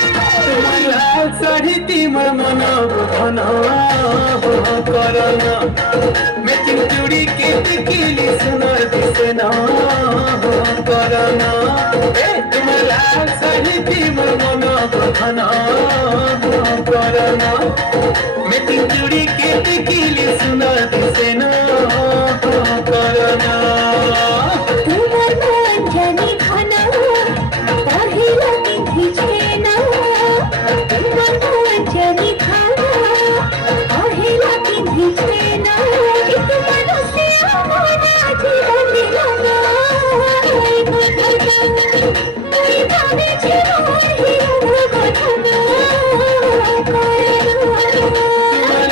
लाल साड़ी तीमर मना बुधना करना मैचिंग चूड़ी के टिकिली सुनर दिसना करना तुम लाल साड़ी तीमर मना बुधना करना मैचिंग चूड़ी के टिकिली सुनर दिसना करना তোমার মন জানি খানা তাহিলা পিছে না তোমার মন জানি খানা তাহিলা পিছে না এক মানুষে আমনা জীবন দিলানা এই ভাবে জীবন হিরো ঘটনা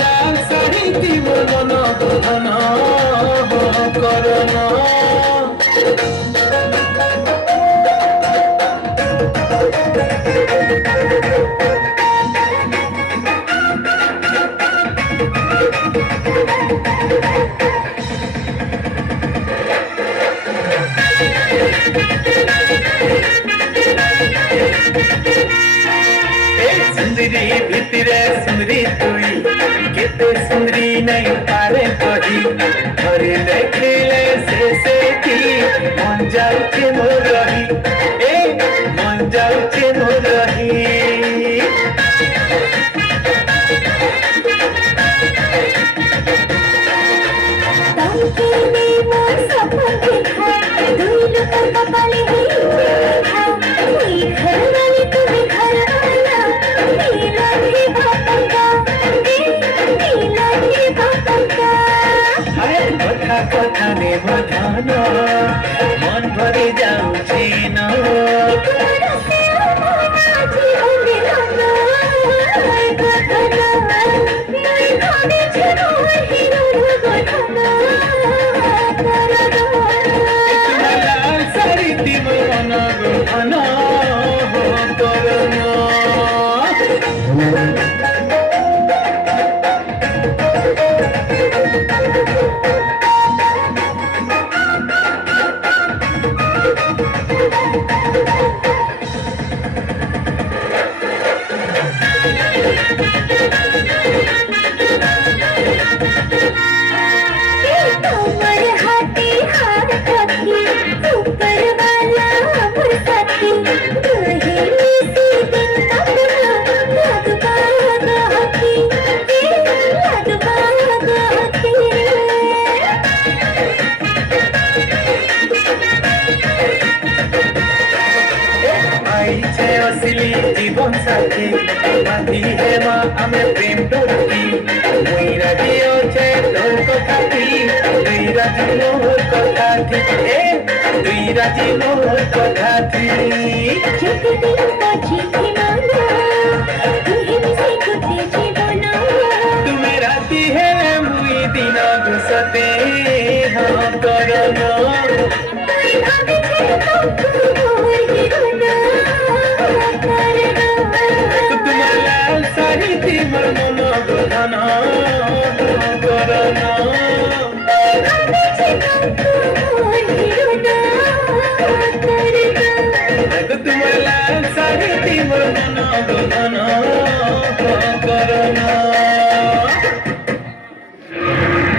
লাল শাড়ি তিমর মনা বুধনা করনা सुंदरी भितरे सुंदरी तुई केते सुंदरी नहीं पारे कही घरे देखले से की मन जाउछे मोर रही मन जाउछे मोर रही তাকে নেমো সপন দেখা দুই লোকের কপালে লেখা ওই ঘরওয়ালি তুমি ঘরওয়ালা নীলা হে বাপকা নীলা হে বাপকা আরে কথা কথা নে বধানো মন ভরে যাউছে না তোমার সে আমনা জীবন দিলানা এই ঘটনা এই ভাবে জীবন হিরো ঘটনা লাল শাড়ি তিমর মনা বুধনা করনা তোমার হাতে হাত রাখি ऊपर वाला हमर साथी कहे मिसी दिन अपना लगवा गाती लगवा गाती आईছে असली जीवन साथी बांधी है माँ हमें प्रेम डोरी मुई राजी होचे तोर कथा थी दुई राजी मोर कथा थी दुई राजी मोर कथा थी যেতে দিন কাছে মানা তুই মিশে কোতে জীবনা तुम्हें राती है मुई दिन गुसते हाँ करना তুই ভাবে জীবন হিরো না तुम लाल साड़ी तीमर मना बुधना करना तुम लाल साड़ी तीमर मना बुधना करना